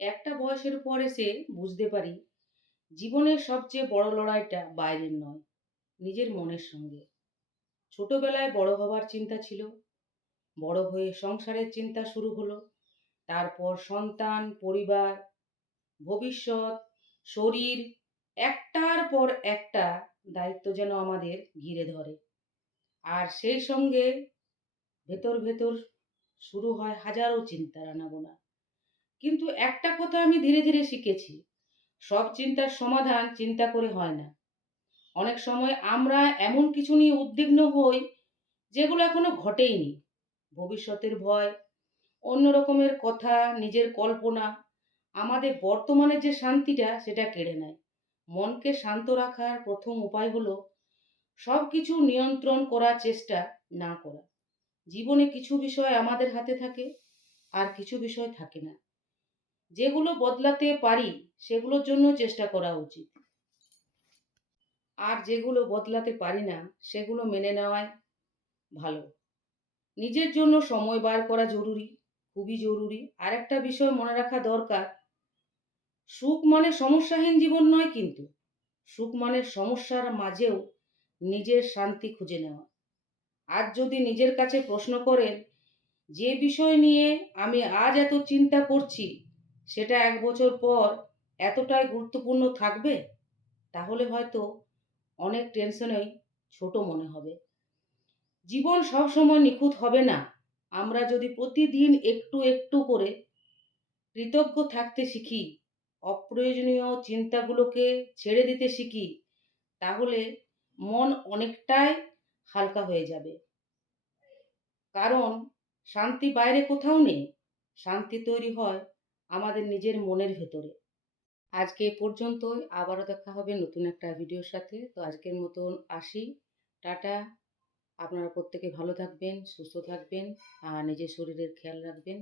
একটা বয়সের পর এসে বুঝতে পারি জীবনের সবচেয়ে বড় লড়াইটা বাইরের নয়, নিজের মনের সঙ্গে। ছোটবেলায় বড় হবার চিন্তা ছিল, বড় হয়ে সংসারের চিন্তা শুরু হলো, তারপর সন্তান, পরিবার, ভবিষ্যৎ, শরীর, একটার পর একটা দায়িত্ব যেন আমাদের ঘিরে ধরে। আর সেই সঙ্গে ভেতর ভেতর শুরু হয় হাজারো চিন্তার আনাগোনা। কিন্তু একটা কথা আমি ধীরে ধীরে শিখেছি, সব চিন্তার সমাধান চিন্তা করে হয় না। অনেক সময় আমরা এমন কিছু নিয়ে উদ্বিগ্ন হই যেগুলো এখনো ঘটেইনি। ভবিষ্যতের ভয়, অন্য রকমের কথা, নিজের কল্পনা আমাদের বর্তমানের যে শান্তিটা সেটা কেড়ে নেয়। মনকে শান্ত রাখার প্রথম উপায় হলো সবকিছু নিয়ন্ত্রণ করার চেষ্টা না করা। জীবনে কিছু বিষয় আমাদের হাতে থাকে, আর কিছু বিষয় থাকে না। যেগুলো বদলাতে পারি সেগুলোর জন্য চেষ্টা করা উচিত। আর যেগুলো বদলাতে পারি না সেগুলো মেনে নেওয়াই ভালো। নিজের জন্য সময় বার করা জরুরি, খুবই জরুরি। আরেকটা বিষয় মনে রাখা দরকার, সুখ মানে সমস্যাহীন জীবন নয় কিন্তু। সুখ মানে সমস্যার মাঝেও নিজের শান্তি খুঁজে নেওয়া। আজ যদি নিজের কাছে প্রশ্ন করেন, যে বিষয় নিয়ে আমি আজ এত চিন্তা করছি সেটা ১ বছর পর এতটাই গুরুত্বপূর্ণ থাকবে? তাহলে হয়তো অনেক টেনশনই ছোট মনে হবে। জীবন সবসময় নিখুঁত হবে না। আমরা যদি প্রতিদিন একটু একটু করে কৃতজ্ঞ থাকতে শিখি, অপ্রয়োজনীয় চিন্তাগুলোকে ছেড়ে দিতে শিখি, তাহলে মন অনেকটাই হালকা হয়ে যাবে। কারণ শান্তি বাইরে কোথাও নেই। শান্তি তৈরি হয় আমাদের নিজের মনের ভেতরে। আজকে এ পর্যন্তই। আবারও দেখা হবে নতুন একটা ভিডিওর সাথে। তো আজকের মতন আসি। টাটা। আপনারা প্রত্যেকে ভালো থাকবেন, সুস্থ থাকবেন আর নিজের শরীরের খেয়াল রাখবেন।